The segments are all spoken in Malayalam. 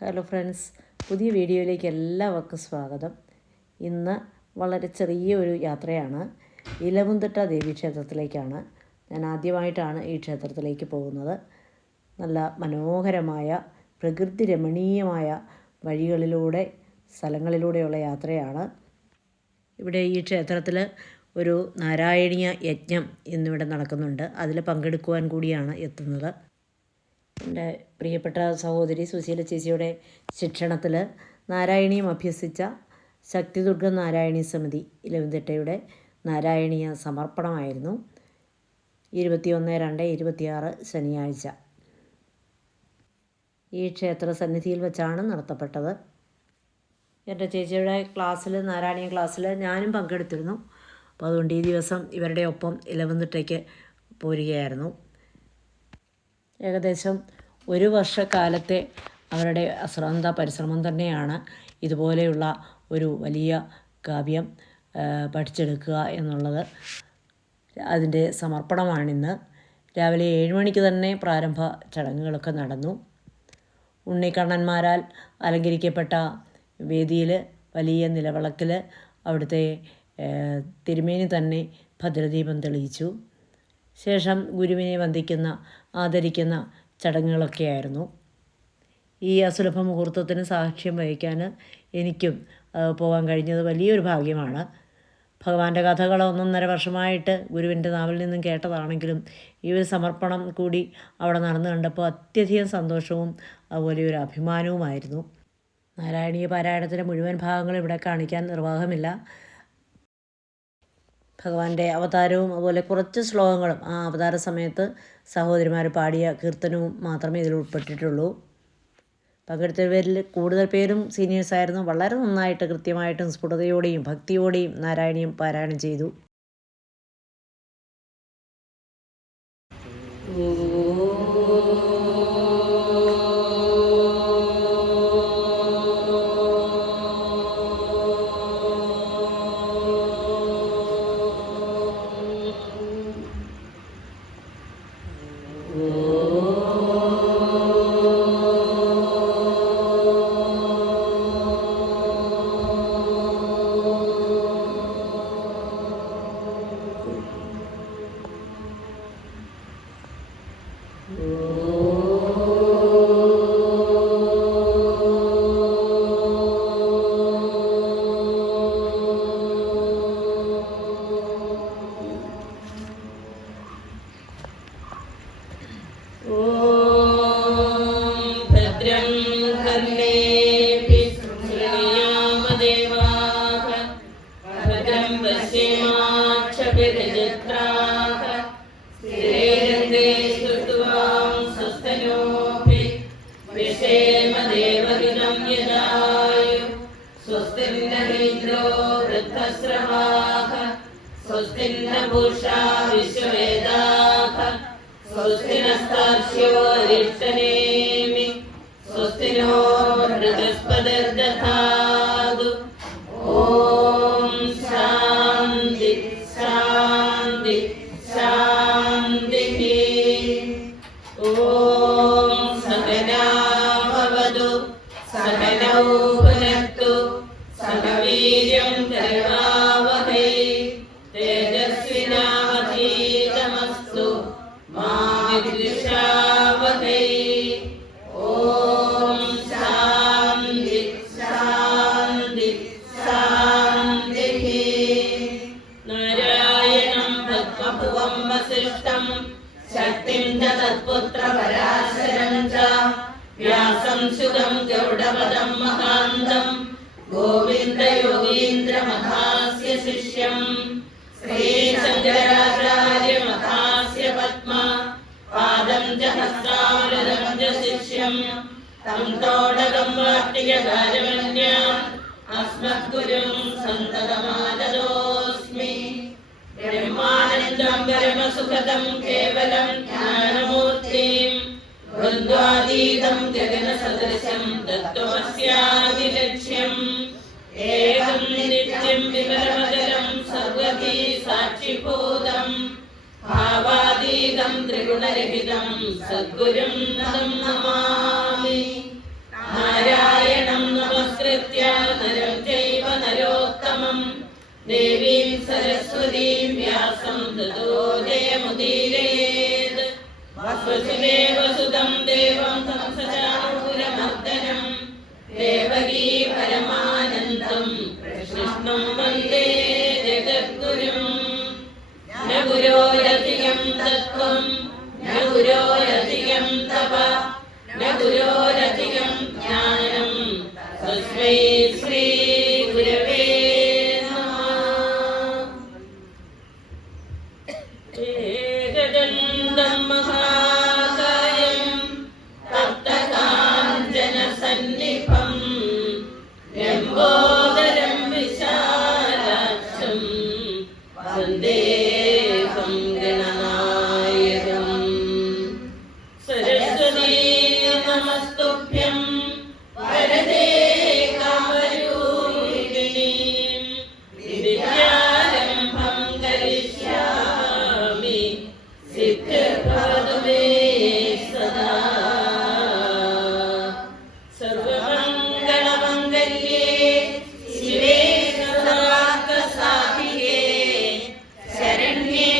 ഹലോ ഫ്രണ്ട്സ്, പുതിയ വീഡിയോയിലേക്ക് എല്ലാവർക്കും സ്വാഗതം. ഇന്ന് വളരെ ചെറിയ ഒരു യാത്രയാണ്. ഇലവുംതിട്ട ദേവീക്ഷേത്രത്തിലേക്കാണ്. ഞാൻ ആദ്യമായിട്ടാണ് ഈ ക്ഷേത്രത്തിലേക്ക് പോകുന്നത്. നല്ല മനോഹരമായ പ്രകൃതി രമണീയമായ വഴികളിലൂടെ സ്ഥലങ്ങളിലൂടെയുള്ള യാത്രയാണ്. ഇവിടെ ഈ ക്ഷേത്രത്തിൽ ഒരു നാരായണീയ യജ്ഞം ഇന്നിവിടെ നടക്കുന്നുണ്ട്. അതിൽ പങ്കെടുക്കുവാൻ കൂടിയാണ് എത്തുന്നത്. എൻ്റെ പ്രിയപ്പെട്ട സഹോദരി സുശീല ചേച്ചിയുടെ ശിക്ഷണത്തിൽ നാരായണീയം അഭ്യസിച്ച ശക്തിദുർഗ നാരായണീയ സമിതി ഇലവുംതിട്ടയുടെ നാരായണീയ സമർപ്പണമായിരുന്നു 21/2/26 ശനിയാഴ്ച ഈ ക്ഷേത്ര സന്നിധിയിൽ വെച്ചാണ് നടത്തപ്പെട്ടത്. എൻ്റെ ചേച്ചിയുടെ ക്ലാസ്സിൽ, നാരായണീയ ക്ലാസ്സിൽ ഞാനും പങ്കെടുത്തിരുന്നു. അപ്പോൾ അതുകൊണ്ട് ഈ ദിവസം ഇവരുടെ ഒപ്പം ഇലവുംതിട്ടയ്ക്ക് പോരുകയായിരുന്നു. ഏകദേശം ഒരു വർഷക്കാലത്തെ അവരുടെ അശ്രാന്ത പരിശ്രമം തന്നെയാണ് ഇതുപോലെയുള്ള ഒരു വലിയ കാവ്യം പഠിച്ചെടുക്കുക എന്നുള്ളത്. അതിൻ്റെ സമർപ്പണമാണിന്ന്. രാവിലെ 7 മണിക്ക് തന്നെ പ്രാരംഭ ചടങ്ങുകളൊക്കെ നടന്നു. ഉണ്ണിക്കണ്ണന്മാരാൽ അലങ്കരിക്കപ്പെട്ട വേദിയിൽ വലിയ നിലവിളക്കിൽ അവിടുത്തെ തിരുമേനി തന്നെ ഭദ്രദീപം തെളിയിച്ചു. ശേഷം ഗുരുവിനെ വന്ദിക്കുന്ന, ആദരിക്കുന്ന ചടങ്ങുകളൊക്കെയായിരുന്നു. ഈ അസുലഭ മുഹൂർത്തത്തിന് സാക്ഷ്യം വഹിക്കാൻ എനിക്കും പോകാൻ കഴിഞ്ഞത് വലിയൊരു ഭാഗ്യമാണ്. ഭഗവാന്റെ കഥകൾ 1.5 വർഷമായിട്ട് ഗുരുവിൻ്റെ നാവിൽ നിന്നും കേട്ടതാണെങ്കിലും ഈ ഒരു സമർപ്പണം കൂടി അവിടെ നടന്നു കണ്ടപ്പോൾ അത്യധികം സന്തോഷവും അതുപോലെ ഒരു അഭിമാനവുമായിരുന്നു. നാരായണീയ പാരായണത്തിൻ്റെ മുഴുവൻ ഭാഗങ്ങളും ഇവിടെ കാണിക്കാൻ നിർവാഹമില്ല. ഭഗവാന്റെ അവതാരവും അതുപോലെ കുറച്ച് ശ്ലോകങ്ങളും ആ അവതാര സമയത്ത് സഹോദരിമാർ പാടിയ കീർത്തനവും മാത്രമേ ഇതിൽ ഉൾപ്പെട്ടിട്ടുള്ളൂ. പങ്കെടുത്തവരിൽ കൂടുതൽ പേരും സീനിയേഴ്സായിരുന്നു. വളരെ നന്നായിട്ട് കൃത്യമായിട്ടും സ്ഫുടതയോടെയും ഭക്തിയോടെയും നാരായണീയം പാരായണം ചെയ്തു. സ്വസ്തിന്നഭൂഷാ വിശ്വവേദാഃ സ്വസ്തിനസ്താർക്ഷ്യോ അരിഷ്ടനേമി സ്വസ്തിനോ ബൃഹസ്പതിർദധാതു. ഓം ശാന്തി ശാന്തി ശാന്തിഃ. ഓം സഹനാ ഭവതു സഹനൗ ഭുനക്തു സഹ വീര്യം കരവാവഹൈ തേജസ്വിനാവധീതമസ്തു മാ വിദ്വിഷാവഹൈ. ഓം ശാന്തി ശാന്തി ശാന്തിഃ. നാരായണം പദ്മഭുവം വസിഷ്ഠം ശക്തിം ച തത്പുത്രപരാശരം ച വ്യാസം ശുകം ഗൗഡപദം മഹാന്തം ഗോവിന്ദയോഗീന്ദ്രമഥാസ്യ ശിഷ്യം ശ്രീശങ്കരാചാര്യമഥാസ്യ പത്മ പാദം ച ഹസ്താമലദം ച ശിഷ്യം തം തോടകം വാർത്തികകാരമന്യാം അസ്മദ്ഗുരും സന്തതമാനതോസ്മി. ബ്രഹ്മാനന്ദം പരമസുഖദം കേവലം ജ്ഞാനമൂർത്തിം ദ്വന്ദ്വാതീതം ഗഗനസദൃശം തത്ത്വമസ്യാദിലക്ഷ്യം ഏകം നിത്യം വിമലമജലം സർവധി സാക്ഷിഭൂതം ഭാവാതീതം ത്രിഗുണരഹിതം സദ്ഗുരും നമാമി. നാരായണ ദേവീം സരസ്വതീം വ്യാസം തതോ ജയമുദീരയേത്. വസുദേവസുതം ദേവം തം സചാണൂരമർദ്ദനം ദേവകീ പരമാനന്ദം കൃഷ്ണം വന്ദേ ജഗദ്ഗുരും. ന ഗുരോരധികം തത്വം ന ഗുരോരധികം തപ ന ഗുരോരധികം ജ്ഞാനം തസ്മൈ ശ്രീ ഗുരവേ നമഃ. ഏകദന്തം മഹാകായം തപ്തകാഞ്ചനസന്നിഭം ലംബോദരം വിശാലാക്ഷം വന്ദേഹം ഗണനായകം. സരസ്വതീ നമസ്തുഭ്യം വരദേ കാമരൂപിണീ. വിദ്യാരംഭം കരിഷ്യാമി സിദ്ധിർഭവതു മേ സദാ. സർവമംഗളമംഗല്യേ ശിവേ സർവാർത്ഥസാധികേ ശരണ്യേ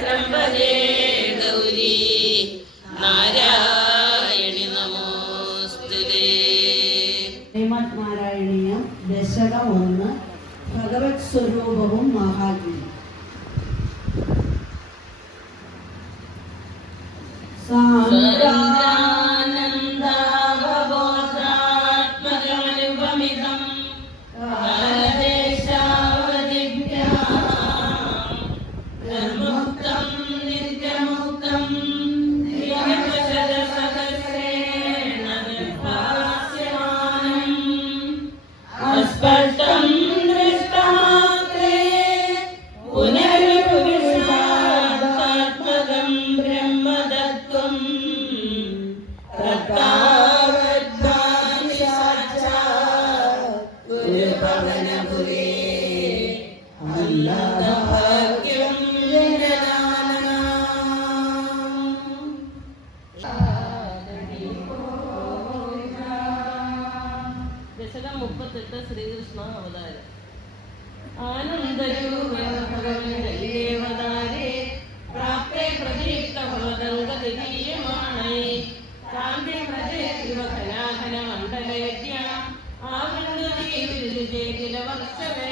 ത്രംബകേ ഗൗരീ നാരായണി നമോസ്തുതേ. ശ്രീമദ്നാരായണീയം ദശകം 1 ഭഗവത് സ്വരൂപവും മഹാത്മ്യം. സാന്ദ്രാനന്ദാവബോധാത്മകമനുപമിതം കാലദേശാവധിഭ്യാം നിർമുക്തം നിത്യമുക്തം നിയമശതസഹസ്രേണ നിർഭാസ്യമാനം അസ്പഷ്ടം ദൃഷ്ടമാത്രേ പുനരുപവിഷാദാത്മകം ബ്രഹ്മതത്വം തത്താവദ്ഭാവി സാക്ഷാത് ഗുരുഭവനപുരേ അല്ലാദഭാഗ്യം ജനനാനാം. ദശകം 38 ശ്രീകൃഷ്ണ അവതാരം. ആനന്ദരൂപവതാരേ പ്രാപ്തേ പ്രദീപ്തഭവതംഗതീയമാണേ കാന്തേ പ്രജയനാഥന മണ്ഡലേദ്യ ആവൃന്ദീ വർഷവേ